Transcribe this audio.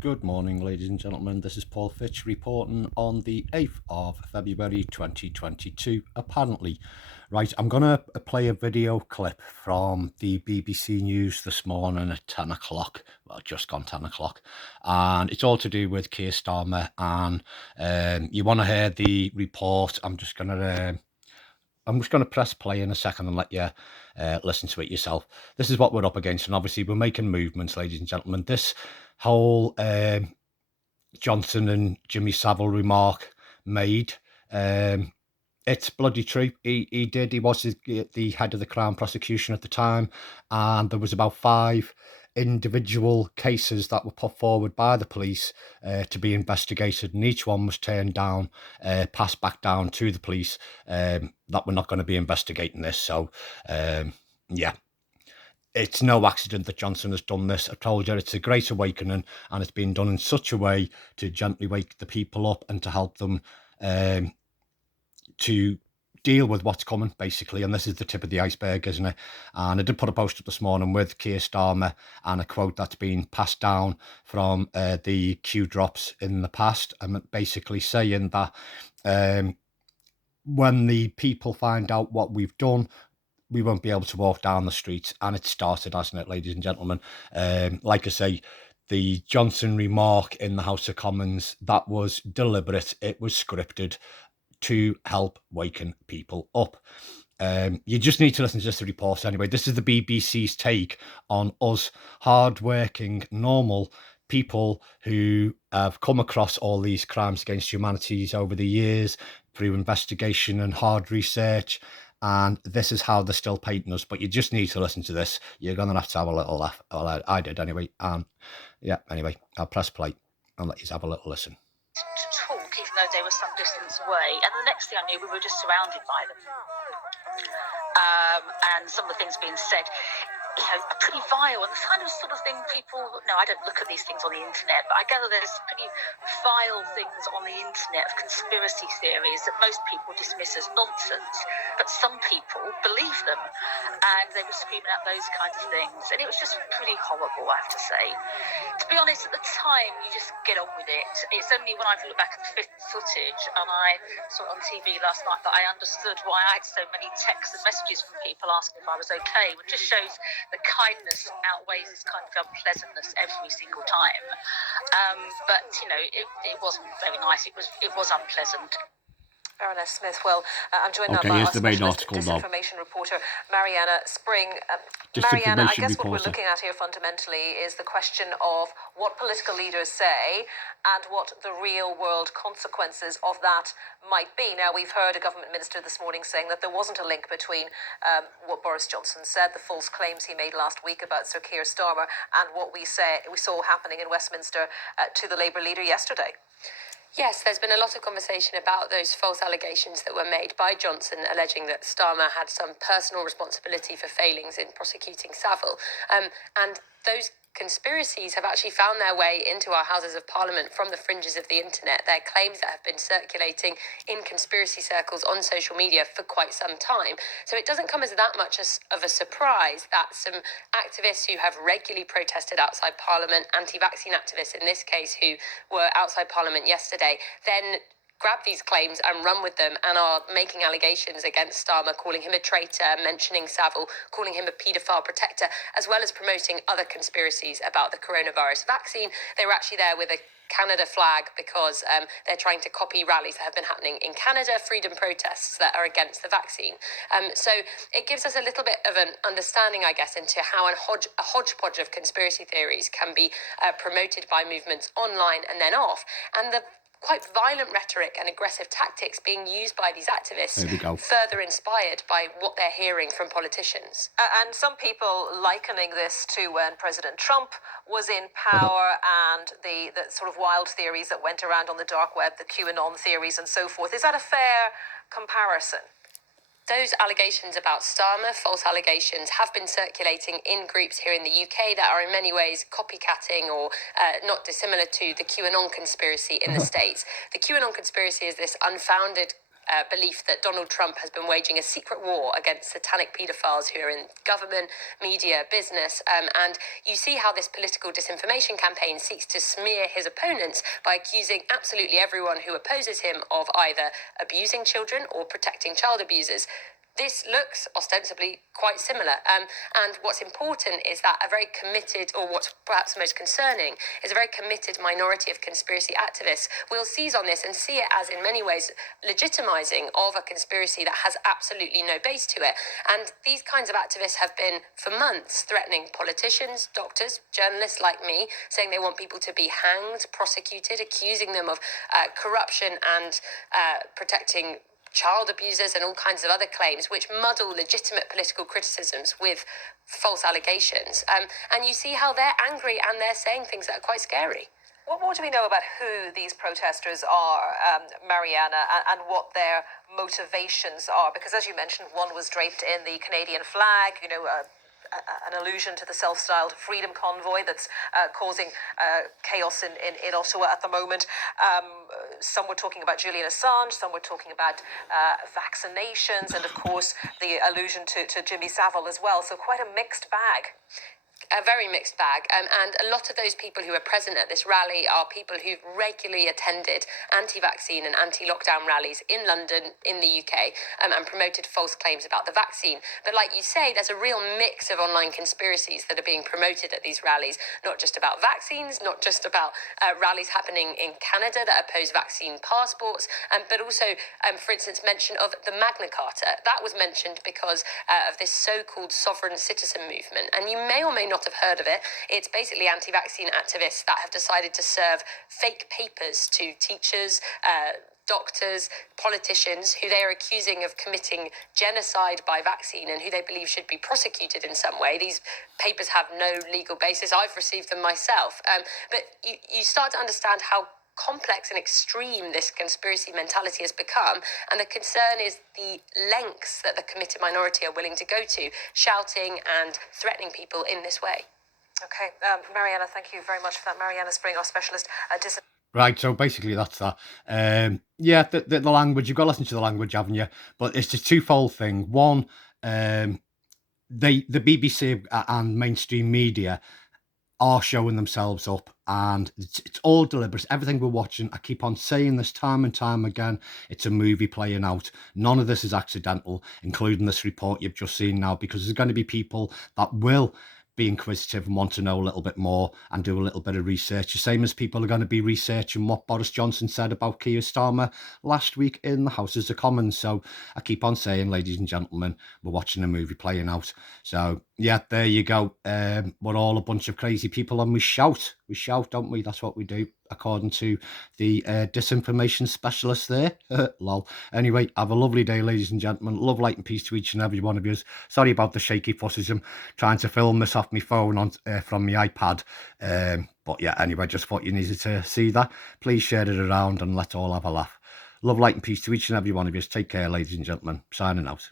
Good morning, ladies and gentlemen. This is Paul Fitch reporting on the 8th of February 2022. Apparently, right, I'm going to play a video clip from the BBC News this morning at 10 o'clock. Well, just gone 10 o'clock. And it's all to do with Keir Starmer. And you want to hear the report. I'm just going to press play in a second and let you listen to it yourself. This is what we're up against, and obviously we're making movements, ladies and gentlemen. This whole Johnson and Jimmy Savile remark made, it's bloody true. He was the head of the Crown prosecution at the time, and there was about 5 individual cases that were put forward by the police to be investigated, and each one was turned down, passed back down to the police, that we're not going to be investigating this. So yeah, it's no accident that Johnson has done this. I told you, it's a great awakening, and it's been done in such a way to gently wake the people up and to help them to deal with what's coming, basically. And this is the tip of the iceberg, isn't it? And I did put a post up this morning with Keir Starmer and a quote that's been passed down from the Q drops in the past, and basically saying that when the people find out what we've done, we won't be able to walk down the streets. And it started, hasn't it, ladies and gentlemen? Like I say, the Johnson remark in the House of Commons, that was deliberate. It was scripted to help waken people up. You just need to listen to just the reports anyway. This is the BBC's take on us hard-working, normal people who have come across all these crimes against humanity over the years through investigation and hard research. And this is how they're still painting us. But you just need to listen to this. You're going to have to have a little laugh. Well, I did anyway. Yeah, anyway, I'll press play and let you have a little listen. To talk, even though they were some distance away. And the next thing I knew, we were just surrounded by them. And some of the things being said, are pretty vile, and the kind of sort of thing people, no, I don't look at these things on the internet, but I gather there's pretty vile things on the internet of conspiracy theories that most people dismiss as nonsense, but some people believe them, and they were screaming out those kinds of things, and it was just pretty horrible, I have to say. To be honest, at the time, you just get on with it. It's only when I've looked back at the footage, and I saw it on TV last night, that I understood why I had so many texts and messages from people asking if I was okay, which just shows the kindness outweighs this kind of unpleasantness every single time. But it wasn't very nice. It was unpleasant. Baroness Smith. Well, I'm joined now by our specialist disinformation reporter, Mariana Spring. Mariana, I guess what we're looking at here fundamentally is the question of what political leaders say and what the real-world consequences of that might be. Now, we've heard a government minister this morning saying that there wasn't a link between what Boris Johnson said, the false claims he made last week about Sir Keir Starmer, and what we saw happening in Westminster to the Labour leader yesterday. Yes, there's been a lot of conversation about those false allegations that were made by Johnson, alleging that Starmer had some personal responsibility for failings in prosecuting Savile. And those conspiracies have actually found their way into our Houses of Parliament from the fringes of the internet. They're claims that have been circulating in conspiracy circles on social media for quite some time. So it doesn't come as that much of a surprise that some activists who have regularly protested outside Parliament, anti-vaccine activists in this case, who were outside Parliament yesterday, then grab these claims and run with them and are making allegations against Starmer, calling him a traitor, mentioning Savile, calling him a paedophile protector, as well as promoting other conspiracies about the coronavirus vaccine. They were actually there with a Canada flag because they're trying to copy rallies that have been happening in Canada, freedom protests that are against the vaccine. So it gives us a little bit of an understanding, I guess, into how a hodgepodge of conspiracy theories can be promoted by movements online and then off. And the quite violent rhetoric and aggressive tactics being used by these activists, further inspired by what they're hearing from politicians. And some people likening this to when President Trump was in power and the sort of wild theories that went around on the dark web, the QAnon theories and so forth. Is that a fair comparison? Those allegations about Starmer, false allegations, have been circulating in groups here in the UK that are in many ways copycatting or not dissimilar to the QAnon conspiracy in the States. The QAnon conspiracy is this unfounded belief that Donald Trump has been waging a secret war against satanic paedophiles who are in government, media, business, and you see how this political disinformation campaign seeks to smear his opponents by accusing absolutely everyone who opposes him of either abusing children or protecting child abusers. This looks ostensibly quite similar. And what's important is that a very committed, or what's perhaps most concerning, is a very committed minority of conspiracy activists will seize on this and see it as, in many ways, legitimizing of a conspiracy that has absolutely no base to it. And these kinds of activists have been, for months, threatening politicians, doctors, journalists like me, saying they want people to be hanged, prosecuted, accusing them of corruption and protecting child abusers and all kinds of other claims which muddle legitimate political criticisms with false allegations. And you see how they're angry and they're saying things that are quite scary. What more do we know about who these protesters are, Mariana, and what their motivations are? Because as you mentioned, one was draped in the Canadian flag, an allusion to the self-styled freedom convoy that's causing chaos in Ottawa at the moment. Some were talking about Julian Assange, some were talking about vaccinations, and of course the allusion to Jimmy Savile as well. So quite a mixed bag. A very mixed bag, and a lot of those people who are present at this rally are people who've regularly attended anti-vaccine and anti-lockdown rallies in London, in the UK, and promoted false claims about the vaccine. But like you say, there's a real mix of online conspiracies that are being promoted at these rallies, not just about vaccines, not just about rallies happening in Canada that oppose vaccine passports, but also, for instance, mention of the Magna Carta. That was mentioned because of this so-called sovereign citizen movement, and you may or may not have heard of it. It's basically anti-vaccine activists that have decided to serve fake papers to teachers, doctors, politicians who they are accusing of committing genocide by vaccine and who they believe should be prosecuted in some way. These papers have no legal basis. I've received them myself. But you start to understand how complex and extreme this conspiracy mentality has become, and the concern is the lengths that the committed minority are willing to go to, shouting and threatening people in this way. Okay, Mariana, thank you very much for that. Mariana Spring, our specialist Right, so basically that's that. Yeah, the language, you've got to listen to the language, haven't you? But it's a twofold thing. One, the BBC and mainstream media are showing themselves up, and it's all deliberate. Everything we're watching, I keep on saying this time and time again, it's a movie playing out. None of this is accidental, including this report you've just seen now, because there's going to be people that will be inquisitive and want to know a little bit more and do a little bit of research. The same as people are going to be researching what Boris Johnson said about Keir Starmer last week in the Houses of Commons. So I keep on saying, ladies and gentlemen, we're watching a movie playing out. So yeah, there you go. We're all a bunch of crazy people, and we shout, don't we? That's what we do, according to the disinformation specialist there. Lol. Anyway, have a lovely day, ladies and gentlemen. Love, light and peace to each and every one of you. Sorry about the shaky fussism, trying to film this off my phone on from my iPad. But yeah, anyway, just thought you needed to see that. Please share it around and let's all have a laugh. Love, light and peace to each and every one of you. Take care, ladies and gentlemen. Signing out.